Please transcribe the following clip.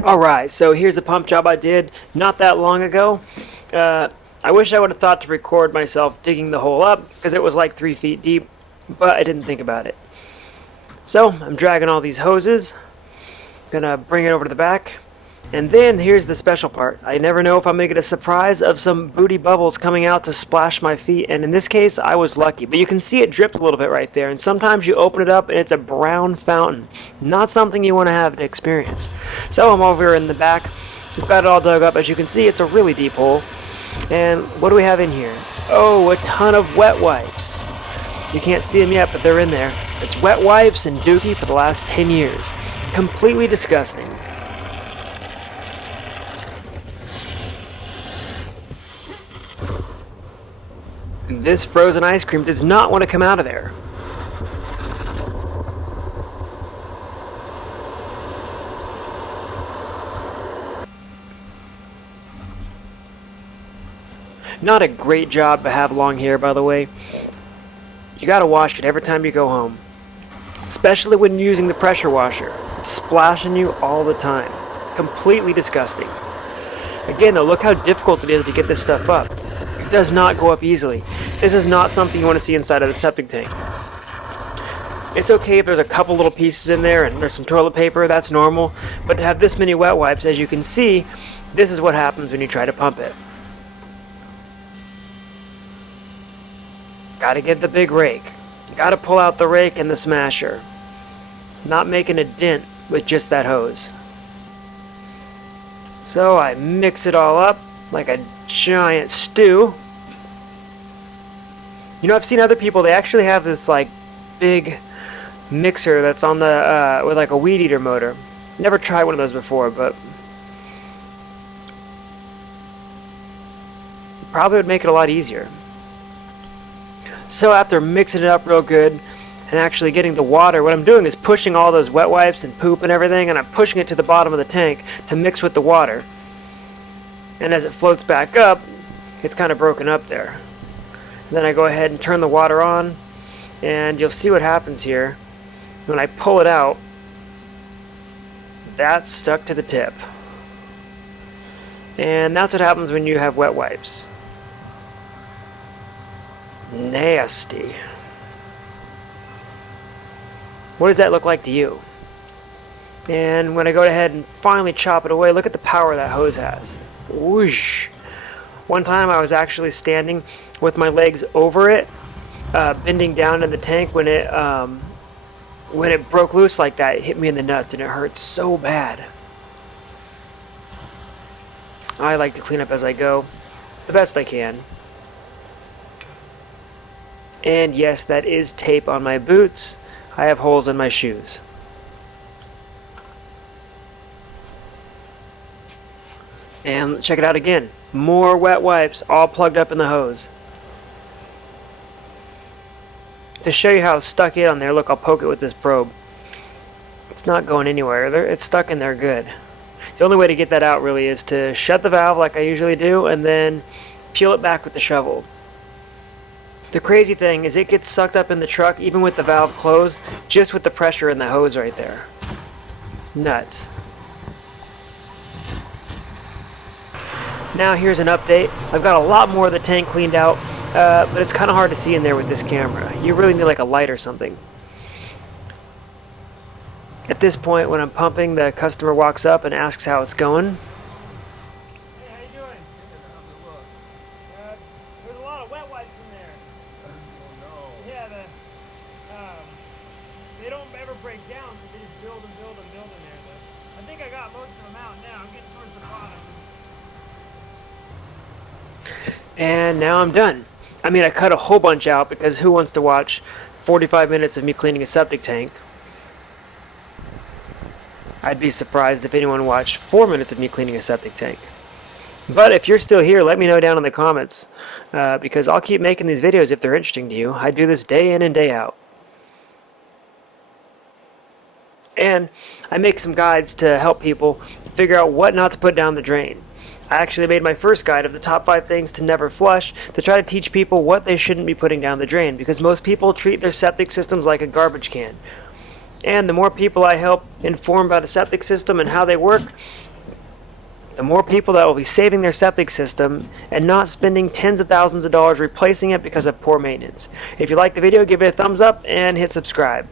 Alright, so here's a pump job I did not that long ago. I wish I would have thought to record myself digging the hole up, because it was like 3 feet deep, but I didn't think about it. So, I'm dragging all these hoses, gonna bring it over to the back, and then here's the special part. I never know if I'm gonna get a surprise of some booty bubbles coming out to splash my feet, and in this case, I was lucky. But you can see it drips a little bit right there, and sometimes you open it up and it's a brown fountain. Not something you want to have to experience. So I'm over in the back. We've got it all dug up. As you can see, it's a really deep hole. And what do we have in here? Oh, a ton of wet wipes. You can't see them yet, but they're in there. It's wet wipes and dookie for the last 10 years. Completely disgusting. This frozen ice cream does not want to come out of there. Not a great job to have long hair, by the way. You gotta wash it every time you go home. Especially when you're using the pressure washer. It's splashing you all the time. Completely disgusting. Again though, look how difficult it is to get this stuff up. It does not go up easily. This is not something you want to see inside of the septic tank. It's okay if there's a couple little pieces in there and there's some toilet paper, that's normal. But to have this many wet wipes, as you can see, this is what happens when you try to pump it. Gotta get the big rake. Gotta pull out the rake and the smasher. Not making a dent with just that hose. So I mix it all up like a giant stew. You know, I've seen other people, they actually have this like big mixer that's on the with like a weed eater motor. Never tried one of those before, but probably would make it a lot easier. So after mixing it up real good and actually getting the water, what I'm doing is pushing all those wet wipes and poop and everything, and I'm pushing it to the bottom of the tank to mix with the water. And as it floats back up, it's kind of broken up there. And then I go ahead and turn the water on, and you'll see what happens here. When I pull it out, that's stuck to the tip. And that's what happens when you have wet wipes. Nasty. What does that look like to you? And when I go ahead and finally chop it away, look at the power that hose has. Whoosh. One time I was actually standing with my legs over it, bending down in the tank when it broke loose like that. It hit me in the nuts and it hurt so bad. I like to clean up as I go, the best I can. And yes, that is tape on my boots. I have holes in my shoes. And check it out again. More wet wipes, all plugged up in the hose. To show you how it's stuck in on there, look, I'll poke it with this probe. It's not going anywhere. It's stuck in there good. The only way to get that out really is to shut the valve like I usually do and then peel it back with the shovel. The crazy thing is it gets sucked up in the truck even with the valve closed, just with the pressure in the hose right there. Nuts. Now here's an update. I've got a lot more of the tank cleaned out, but it's kind of hard to see in there with this camera. You really need like a light or something. At this point, when I'm pumping, the customer walks up and asks how it's going. Hey, how you doing? There's a lot of wet wipes in there. Oh Yeah, they don't ever break down, so they just build and build and build in there. I think I got most of them out now. I'm getting towards the bottom. And now I'm done. I mean, I cut a whole bunch out because who wants to watch 45 minutes of me cleaning a septic tank? I'd be surprised if anyone watched 4 minutes of me cleaning a septic tank. But if you're still here, let me know down in the comments, because I'll keep making these videos if they're interesting to you. I do this day in and day out. And I make some guides to help people figure out what not to put down the drain. I actually made my first guide of the top 5 things to never flush to try to teach people what they shouldn't be putting down the drain, because most people treat their septic systems like a garbage can. And the more people I help inform about a septic system and how they work, the more people that will be saving their septic system and not spending tens of thousands of dollars replacing it because of poor maintenance. If you like the video, give it a thumbs up and hit subscribe.